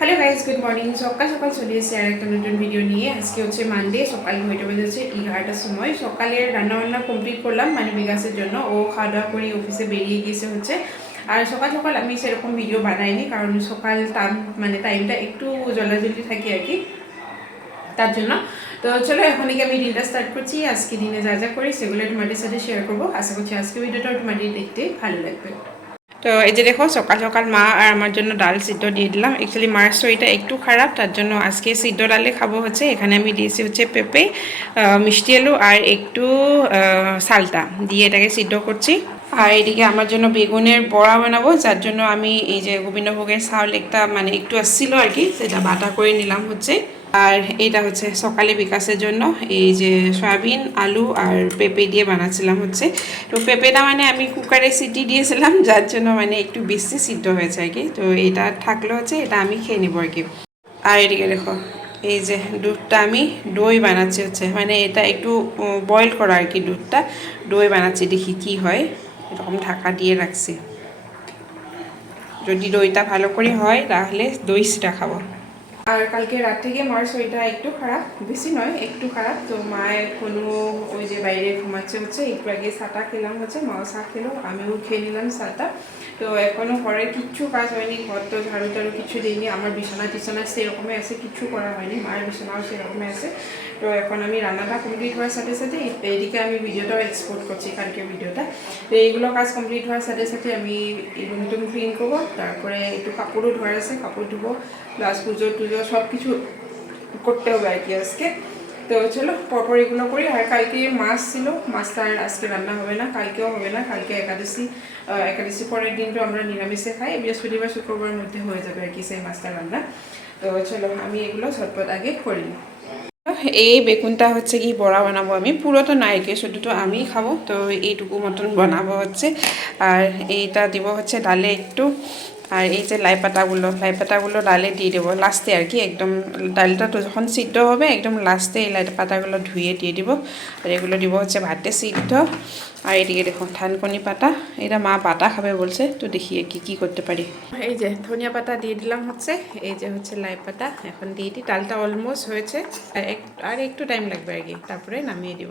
Hello guys good morning সকাল সকাল চলে এসেছি আর একটা নতুন ভিডিও নিয়ে। আজকে হচ্ছে মানডে সকাল হইতে বেজেছে এগারোটার সময়। সকালে রান্নাবান্না কমপ্লিট করলাম মানে বিকাশের জন্য। ও খাওয়া দাওয়া করে অফিসে বেরিয়ে গিয়েছে হচ্ছে। আর সকাল সকাল আমি সেরকম ভিডিও বানাইনি, কারণ সকাল টাইম মানে টাইমটা একটু জলাজলি থাকে আর কি। তার জন্য। তো চলো, এখনই আমি দিনটা স্টার্ট করছি। আজকে দিনে যা যা করি সেগুলো তোমাদের সাথে শেয়ার করব। আশা করছি আজকে ভিডিওটা তোমাদের দেখতে ভালো লাগবে। তো এই যে দেখো, সকাল সকাল মা আর আমার জন্য ডাল সিদ্ধ দিয়ে দিলাম। অ্যাকচুয়ালি মার শরীরটা একটু খারাপ, তার জন্য আজকে সিদ্ধ ডালে খাব হচ্ছে, এখানে আমি দিয়েছি হচ্ছে পেঁপে মিষ্টি আলু আর একটু সালটা দিয়ে এটাকে সিদ্ধ করছি। আর এদিকে আমার জন্য বেগুনের বড়া বানাবো, যার জন্য আমি এই যে গোবিন্দভোগের চাউল একটা মানে একটু আসছিল আর কি, সেটা বাটা করে নিলাম হচ্ছে। আর এটা হচ্ছে সকালে বিকাশের জন্য। এই যে সয়াবিন, আলু আর পেঁপে দিয়ে বানাচ্ছিলাম হচ্ছে। তো পেঁপেটা মানে আমি কুকারে সিটি দিয়েছিলাম, যার জন্য মানে একটু বেশি সিদ্ধ হয়েছে আর কি। তো এটা থাকলে হচ্ছে, এটা আমি খেয়ে নেব আর কি। আর এদিকে দেখো, এই যে দুধটা আমি দই বানাচ্ছি হচ্ছে। মানে এটা একটু বয়েল করা আর কি দুধটা। দই বানাচ্ছি, দেখি কি হয়। এরকম ঢাকা দিয়ে রাখছি। যদি দইটা ভালো করে হয়, তাহলে দই সেটা খাব। আর কালকে রাত থেকে মার শরীরটা একটু খারাপ, বেশি নয়, একটু খারাপ। তো মায়ের কোনো ওই যে বাইরে ঘুমাচ্ছে হচ্ছে, একটু আগে সাটা খেলাম হচ্ছে মাও চা খেলো, আমিও খেয়ে নিলাম চাটা তো এখনও ঘরের কিচ্ছু কাজ হয়নি, ঘর তো ঝাড়ু টাড়ু কিছু দিইনি, আমার বিছানা টিছানা সেরকমই আছে কিছু করা হয়নি, মায়ের বিছানাও সেরকমই আছে। তো এখন আমি রান্নাটা কমপ্লিট হওয়ার সাথে সাথে এইদিকে আমি ভিডিওটাও এক্সপোর্ট করছি কালকে ভিডিওটা। তো এইগুলো কাজ কমপ্লিট হওয়ার সাথে সাথে আমি রুম টুম ক্লিন করব, তারপরে একটু কাপড়ও ধোয়ার আছে, কাপড় ধুবো প্লাস পুজো টুজো সব কিছু করতে হবে আর কি আজকে। তো চলো পরপর এগুলো করি। আর কালকে মাছ ছিল মাছটা আর আজকে রান্না হবে না, কালকেও হবে না, কালকে একাদশী একাদশী পরের দিনটা আমরা নিরামিষে খাই। বৃহস্পতিবার শুক্রবারের মধ্যে হয়ে যাবে আর কি সেই মাছটা রান্না। তো চলো, আমি এগুলো ঝটপট আগে করি নিই। এই বেগুনটা হচ্ছে কি, বড়া বানাবো আমি। পুরো তো নাইকে, শুধু তো আমিই খাব। তো এইটুকু মতন বানাবো হচ্ছে। আর এইটা দিব হচ্ছে ডালে একটু। আর এই যে লাই পাতাগুলো লাই পাতাগুলো ডালে দিয়ে দেবো। লাস্টে আর কি একদম ডালটা যখন সিদ্ধ হবে, একদম লাস্টে এই লাই পাতাগুলো ধুয়ে দিয়ে দিব। আর এগুলো দিব হচ্ছে ভাতে সিদ্ধ। আর এদিকে দেখুন, থানকনি পাতা। এটা মা পাতা খাবে বলছে, তো দেখি কি, কী করতে পারি। এই যে ধনিয়া পাতা দিয়ে দিলাম হচ্ছে, এই যে হচ্ছে লাই পাতা। এখন দিয়ে দিই, ডালটা অলমোস্ট হয়েছে। আর একটু টাইম লাগবে আর কি, তারপরে নামিয়ে দিব।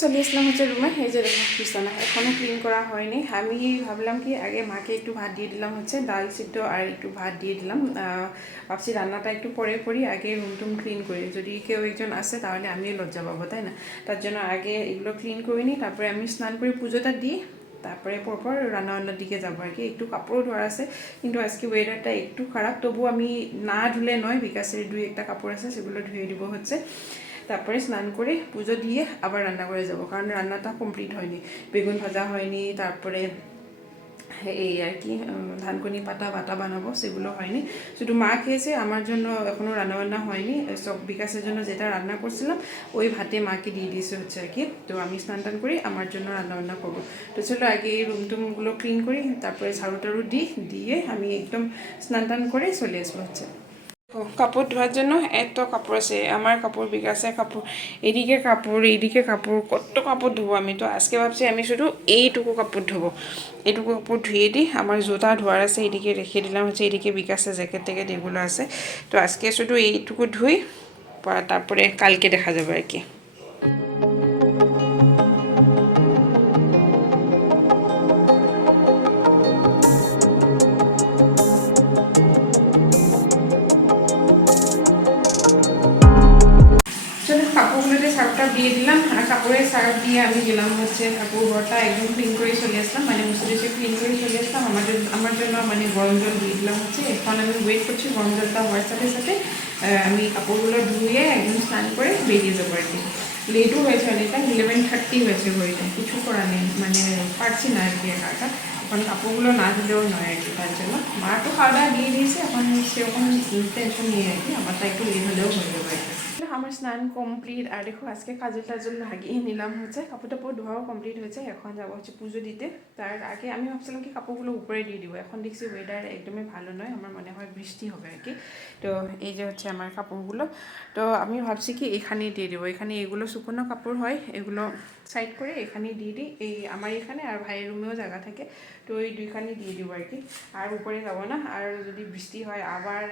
চলে আসলাম হচ্ছে রুমে এই যে দেখো বিছানা। এখনও ক্লিন করা হয়নি। আমি ভাবলাম কি, আগে মাকে একটু ভাত দিয়ে দিলাম হচ্ছে, ডাল সিদ্ধ আর একটু ভাত দিয়ে দিলাম। ভাবছি রান্নাটা একটু পরে করি, আগে রুম টুম ক্লিন করি। যদি কেউ একজন আসে, তাহলে আমিও লজ্জা পাবো, তাই না? তার জন্য আগে এগুলো ক্লিন করে নিই, তারপরে আমি স্নান করে পুজোটা দিই, তারপরে পরপর রান্নাবান্নার দিকে যাব আর কি। একটু কাপড়ও ধোয়ার আছে, কিন্তু আজকে ওয়েদারটা একটু খারাপ। তবু আমি না ধুলে নয়, বিকাশের দুই একটা কাপড় আছে, সেগুলো ধুয়ে দিব হচ্ছে। তারপরে স্নান করে পুজো দিয়ে আবার রান্না করে যাব, কারণ রান্নাটা কমপ্লিট হয়নি। বেগুন ভাজা হয়নি, তারপরে এই আর কি ধানকনি পাতা, বাটা বানাবো, সেগুলো হয়নি। শুধু মা খেয়েছে, আমার জন্য এখনও রান্নাবান্না হয়নি। সব বিকাশের জন্য যেটা রান্না করছিলাম, ওই ভাতে মাকে দিয়ে দিয়েছে হচ্ছে আর কি। তো আমি স্নান টান করি আমার জন্য রান্নাবান্না করব। তো চলো আগে এই রুম টুমগুলো ক্লিন করি, তারপরে ঝাড়ু টাড়ু দিই দিয়ে আমি একদম স্নান টান করে চলে আসব হচ্ছে। কাপড় ধোয়ার জন্য এত কাপড় আছে আমার কাপড় বিকাশের কাপড় এদিকে কাপড় এদিকে কাপড় কত কাপড় ধোবো আমি তো আজকে ভাবছি আমি শুধু এইটুকু কাপড় ধোবো। এইটুকু কাপড় ধুয়ে দিই আমার জোতা ধোয়ার আছে, এদিকে রেখে দিলাম হচ্ছে এদিকে বিকাশে জ্যাকেট ট্যাকেট এগুলো আছে। তো আজকে শুধু এইটুকু ধুই তারপরে কালকে দেখা যাবে আর কি। দিয়ে দিলাম, আর কাপড়ের সার্ফ দিয়ে আমি দিলাম হচ্ছে কাপড় ঘরটা একদম ক্লিন করে চলে আসলাম। মানে মুসুরি এসে ক্লিন করে চলে আসলাম, আমার জন্য আমার জন্য মানে গরম জল দিয়ে দিলাম হচ্ছে। এখন আমি ওয়েট করছি গরম জলটা হওয়ার সাথে সাথে আমি কাপড়গুলো ধুয়ে একদম স্নান করে বেরিয়ে যাব আর কি। লেটও হয়েছে অনেকটা ইলেভেন থার্টি হয়েছে ঘড়িটা কিছু করা নেই মানে পারছি না আর কি একা একা এখন কাপড়গুলো না ধুলেও নয় আর কি, তার জন্য। মা তো খাওয়া দাওয়া দিয়ে দিয়েছে, এখন সেরকম টেনশন নিয়ে আর কি আমারটা একটু লেট হলেও হয়ে যাবে আর কি। আমার স্নান কমপ্লিট আর দেখো আজকে কাজল টাজল লাগিয়ে নিলাম হচ্ছে কাপড় টাপড় ধোয়াও কমপ্লিট হয়েছে এখন যাব হচ্ছে পুজো দিতে। তার আগে আমি ভাবছিলাম কি কাপড়গুলো উপরে দিয়ে দিব এখন দেখছি ওয়েদার একদমই ভালো নয় আমার মনে হয় বৃষ্টি হবে আর কি তো এই যে হচ্ছে আমার কাপড়গুলো তো আমি ভাবছি কি এখানেই দিয়ে দেবো এখানে এগুলো শুকনো কাপড় হয় এগুলো সাইড করে এখানেই দিয়ে দিই। এই আমার এখানে আর ভাইয়ের রুমেও জায়গা থাকে। তো ওই দুইখানেই দিয়ে দিব আর কি। আর উপরে যাব না। আর যদি বৃষ্টি হয়, আবার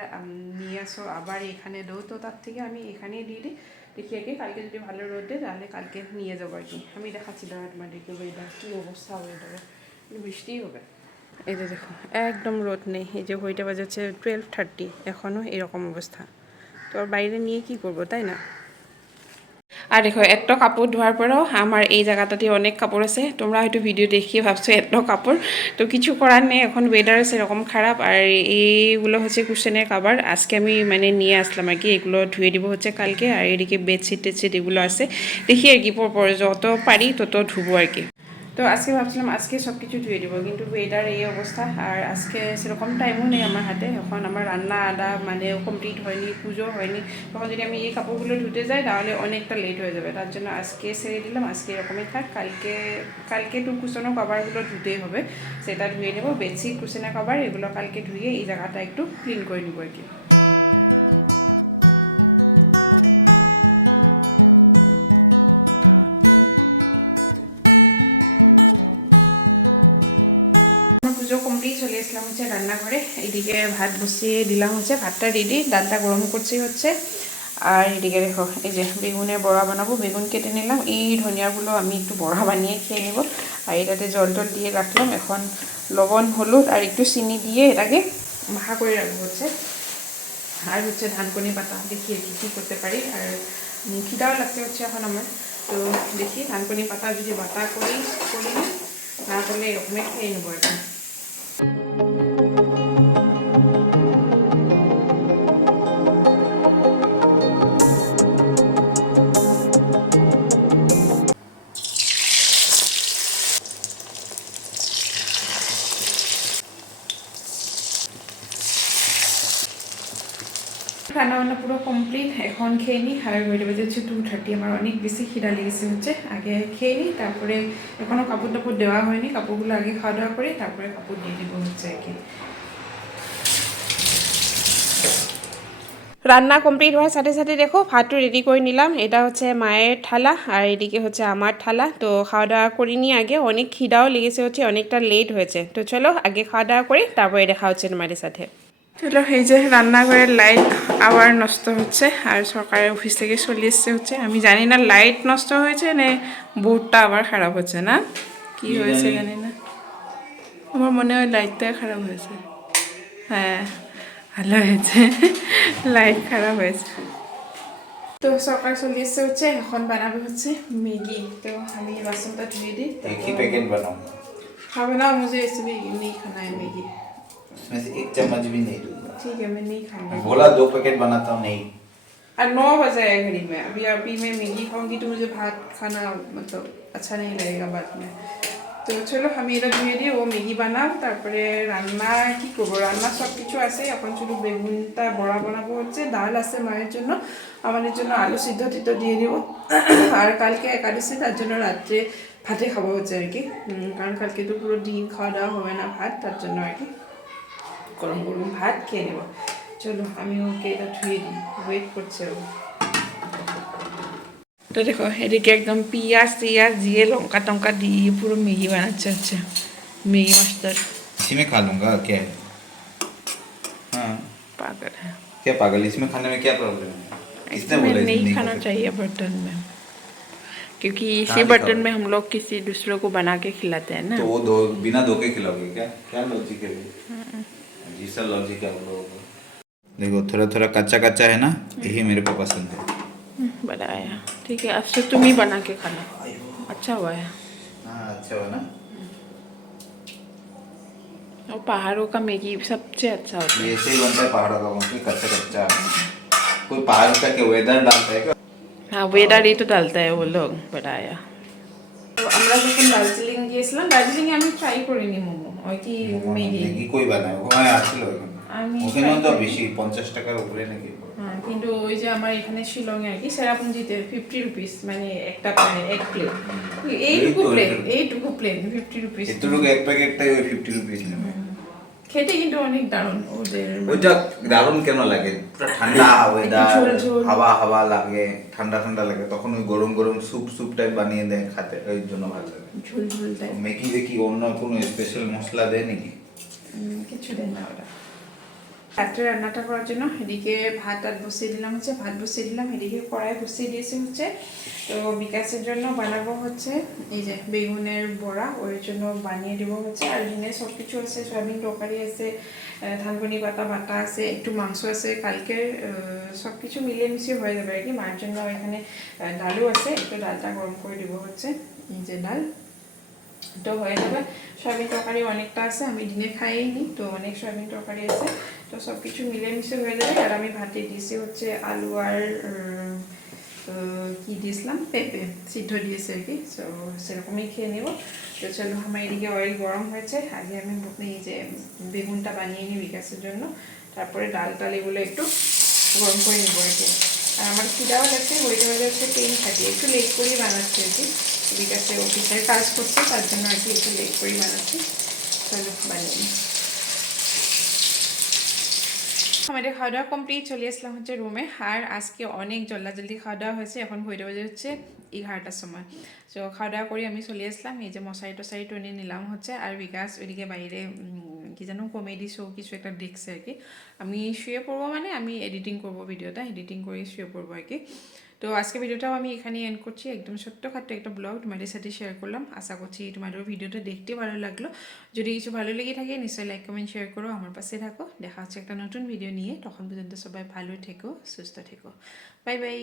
নিয়ে আসো, আবার এখানে দৌ তো তার থেকে আমি এখানেই দিয়ে দিই। দেখি আর কি কালকে যদি ভালো রোদ দেয় তাহলে কালকে নিয়ে যাব আর কি। আমি দেখাচ্ছি দাঁড়া তোমাদেরকে ওয়েদার কী অবস্থা ওয়েদারে বৃষ্টিই হবে। এই যে দেখো, একদম রোদ নেই। এই যে হইটা বাজাচ্ছে টুয়েলভ থার্টি এখনও এরকম অবস্থা। তো বাইরে নিয়ে কি করব, তাই না? আর দেখো, এত কাপড় ধোয়ার পরেও আমার এই জায়গাটাতে অনেক কাপড় আছে। তোমরা হয়তো ভিডিও দেখিয়ে ভাবছ, এত কাপড়। তো কিছু করার নেই, এখন ওয়েদার সেরকম খারাপ। আর এইগুলো হচ্ছে কুশনের কাবার আজকে আমি মানে নিয়ে আসলাম আর কি, এগুলো ধুয়ে দিব হচ্ছে কালকে। আর এদিকে বেডশিট টেডশিট এগুলো আছে। দেখি আর কি পর যত পারি তত ধুবো আর কি। তো আজকে ভাবছিলাম আজকে সব কিছু ধুয়ে দিব, কিন্তু ওয়েদার এই অবস্থা আর আজকে সেরকম টাইমও নেই আমার হাতে। এখন আমার রান্না আদা মানে কমপ্লিট হয়নি, পুজো হয়নি। তখন যদি আমি এই কাপড়গুলো ধুতে যাই, তাহলে অনেকটা লেট হয়ে যাবে। তার জন্য আজকে সেরে দিলাম, আজকে এরকমই থাক। কালকে কালকে টু কুশনের কভারগুলো ধুতেই হবে। সেটা ধুয়ে নেব। বেডশিট কুশনের কভার এগুলো কালকে ধুয়ে এই জায়গাটা একটু ক্লিন করে নেব আর কি। আমার পুজো কমপ্লিট চলে এসলাম হচ্ছে রান্নাঘরে এইদিকে ভাত বসিয়ে দিলাম হচ্ছে ভাতটা রেডি ডালটা গরম করছি হচ্ছে আর এদিকে দেখো এই যে বেগুনের বড়া বানাবো বেগুন কেটে নিলাম এই ধনিয়াগুলো আমি একটু বড়া বানিয়ে খেয়ে নেব আর এটাতে জল টল দিয়ে রাখলাম এখন লবণ হলুদ আর একটু চিনি দিয়ে এটাকে মাখা করে রাখব হচ্ছে আর হচ্ছে ধানকনি পাতা দেখি আর কি করতে পারি আর খিদাও লাগছে হচ্ছে এখন আমার তো দেখি ধানকনি পাতা যদি বাটা করি করি না করলে এরকমই খেয়ে নেব আর কি রান্না বান্না পুরো কমপ্লিট এখন খেয়ে নিই। আর বেড়ে বেজে হচ্ছে টু থার্টি আমার অনেক বেশি খিদা লেগেছে হচ্ছে। আগে খেয়ে নিই, তারপরে এখনও কাপড় টাপড় দেওয়া হয়নি। কাপড়গুলো আগে খাওয়া দাওয়া করে, তারপরে কাপড় দিয়ে দিব হচ্ছে আর কি। রান্না কমপ্লিট হওয়ার সাথে সাথে দেখো ভাতটো রেডি করে নিলাম। এটা হচ্ছে মায়ের থালা, আর এদিকে হচ্ছে আমার থালা। তো খাওয়া দাওয়া করিনি আগে অনেক খিদাও লেগেছে হচ্ছে, অনেকটা লেট হয়েছে। তো চলো আগে খাওয়া দাওয়া করি, তারপরে দেখা হচ্ছে তোমাদের সাথে। চলো এই যে রান্নাঘরের লাইট আবার নষ্ট হচ্ছে আর সরকারের অফিস থেকে চলে এসছে হচ্ছে আমি জানি না লাইট নষ্ট হয়েছে না বোর্ডটা আবার খারাপ হচ্ছে না? কি হয়েছে জানি। না। আমার মনে হয় লাইটটা খারাপ হয়েছে। হ্যাঁ ভালো হয়েছে। লাইট খারাপ হয়েছে। তো সরকার চলে এসছে হচ্ছে এখন বানাবে হচ্ছে ম্যাগি। তো আমি বাসনটা ধুয়ে দিই খাবে না মুজে এসে ম্যাগি নেই খানায় ম্যাগি। मैगी उसमें से एक चम्मच भी नहीं दूंगा ठीक है मैं नहीं खाऊंगा बोला दो पैकेट बनाता हूँ नहीं और नौ बजे है घड़ी में अभी अभी मैं मैगी खाऊंगी तो मुझे भात खाना मतलब अच्छा नहीं लगेगा बाद में তো চলো আমি এটা ধুয়ে দিয়ে ও ম্যাগি বানাও তারপরে রান্না কি করবো রান্না সব কিছু আছে এখন শুধু বেগুনটা বড়া বানাবো হচ্ছে ডাল আছে মায়ের জন্য আমাদের জন্য আলু সিদ্ধ টিদ্ধ দিয়ে দিব আর কালকে একাদশী তার জন্য রাত্রে ভাতে খাবো হচ্ছে আর কি উম, কারণ কালকে তো পুরো দিন খাওয়া দাওয়া হবে না ভাত তার জন্য আর কি গরম গরম ভাত খেয়ে নেবো চলো আমি ওকে এটা ধুয়ে দিই ওয়েট করছে ও তো দেখো এদিকে একদম পিঁয়াজ টিয়াজ দিয়ে লঙ্কা টঙ্কা দিয়ে পুরো ম্যাগি বানাচ্ছে হচ্ছে ম্যাগি মাস্টার इसी में खा लूंगा क्या है हाँ पागल है क्या पागल इसमें खाने में क्या प्रॉब्लम है किसने इसमें बोला नहीं इसमें खाना खा सकते? चाहिए बर्तन में क्योंकि इसी कहाँ बर्तन लिखा में हम लोग किसी दूसरों को बना के खिलाते हैं ना तो वो दो बिना धोके खिलाओगे क्या क्या लॉजिक है ये? अजीब सा लॉजिक है हम लोगों का देखो थोड़ा थोड़ा कच्चा कच्चा है ना यही मेरे को पसंद है हम्म, बनाया ठीक है अब से तुम ही बना के खाना अच्छा हुआ है हाँ अच्छा हो ना और पहाड़ों का मैगी सबसे अच्छा होता है ये ऐसे ही बनता है पहाड़ों का मम्मी कच्चा कच्चा कोई पहाड़ का क्या वेदर डालता है क्या হ্যাঁ ওয়েদারই তো ডালতে হয় ও লোক বাড়ায়া তো আমরা যখন দার্জিলিং গিয়েছিলাম দার্জিলিংয়ে আমি ট্রাই করিনি মোমো। ওই কি ম্যাগি ম্যাগি কই বানায় ওখানে। আসছিল আমি ওখানেও তো বেশি পঞ্চাশ টাকার উপরে নাকি? হ্যাঁ কিন্তু ওই যে আমার এখানে শিলংয়ে আর কি সেরাপুঞ্জিতে ফিফটি রুপিস মানে একটা মানে এক প্লেট এইটুকু প্লেট এইটুকু। প্লেন ফিফটি রুপিস এতটুকু এক প্যাকেটটাই ওই ফিফটি রুপিস নেবে। খেতে কিন্তু অনেক দারুণ ওদের ওইটা দারুণ কেন লাগে? ঠান্ডা ওয়েদার। হাওয়া হাওয়া লাগে ঠান্ডা ঠান্ডা লাগে তখন ওই গরম গরম স্যুপ স্যুপ টাইপ বানিয়ে দেয় খাতে ওই জন্য ভালো লাগে। ঝোল ঝোল টাইপ মেকি দেখি অন্য কোনো স্পেশাল মশলা দেয় নাকি? কিছু দেয় না ওরা। রাত্রে রান্নাটা করার জন্য এদিকে ভাত আর বসিয়ে দিলাম হচ্ছে ভাত বসিয়ে দিলাম এদিকে কড়াই বসিয়ে দিয়েছি হচ্ছে। তো বিকাশের জন্য বানাবো হচ্ছে এই যে বেগুনের বড়া ওর জন্য বানিয়ে দেবো হচ্ছে। আর দিনে সব কিছু আছে সয়াবিন তরকারি আছে আহ, ধানকুনি পাতা বাটা আছে একটু মাংস আছে কালকে সব কিছু মিলিয়ে মিশিয়ে হয়ে যাবে আর কি। মায়ের জন্য এখানে ডালও আছে একটু ডালটা গরম করে দেবো হচ্ছে এই যে ডাল। তো হয়ে যাবে। সয়াবিন তরকারি অনেকটা আছে আমি দিনে খাইনি তো অনেক সয়াবিন তরকারি আছে। তো সব কিছু মিলেমিশে হয়ে যাবে আর আমি ভাতে দিয়েছি হচ্ছে আলু আর কি দিয়েছিলাম? পেঁপে, সিদ্ধ দিয়েছে আর কি। তো সেরকমই খেয়ে নেব। তো চলো, আমার এদিকে অয়েল গরম হয়েছে। আগে আমি এই যে বেগুনটা বানিয়ে নিই বিকাশের জন্য। তারপরে ডাল টাল এগুলো একটু গরম করে নেব আর কি। আর আমার খিদাও লাগছে ওইটা হয়ে যাচ্ছে পেন থাকে একটু লেট করেই বানাচ্ছি আর কি। বিকাশে অফিসের কাজ করছে, তার জন্য আর কি একটু লেট করেই বানাচ্ছি। চলো, বানিয়ে নিই। আমাদের খাওয়া দাওয়া কমপ্লিট চলে আসলাম হচ্ছে রুমে আর আজকে অনেক জলদি খাওয়া দাওয়া হয়েছে, এখন ঘড়িটা বাজে হচ্ছে এগারোটার সময়। তো খাওয়া দাওয়া করে আমি চলে আসলাম, এই যে মশারি টশারি টনে নিলাম হচ্ছে। আর বিকাশ ওইদিকে বাইরে কি যেন কমেডি শো কিছু একটা দেখছে আর কি। আমি শুয়ে পড়ব মানে আমি এডিটিং করব ভিডিওটা এডিটিং করে শুয়ে পড়ব আর কি। তো আজকে ভিডিওটাও আমি এখানেই এন্ড করছি। একদম ছোট্ট ছোট্টখাট্ট একটা ব্লগ তোমাদের সাথে শেয়ার করলাম। আশা করছি তোমাদের ভিডিওটা দেখতে ভালো লাগল। যদি কিছু ভালো লেগে থাকে, নিশ্চয়ই লাইক কমেন্ট শেয়ার করো, আমার পাশে থাকো। দেখা হচ্ছে একটা নতুন ভিডিও নিয়ে। তখন পর্যন্ত সবাই ভালো থেকো, সুস্থ থেকো। Bye bye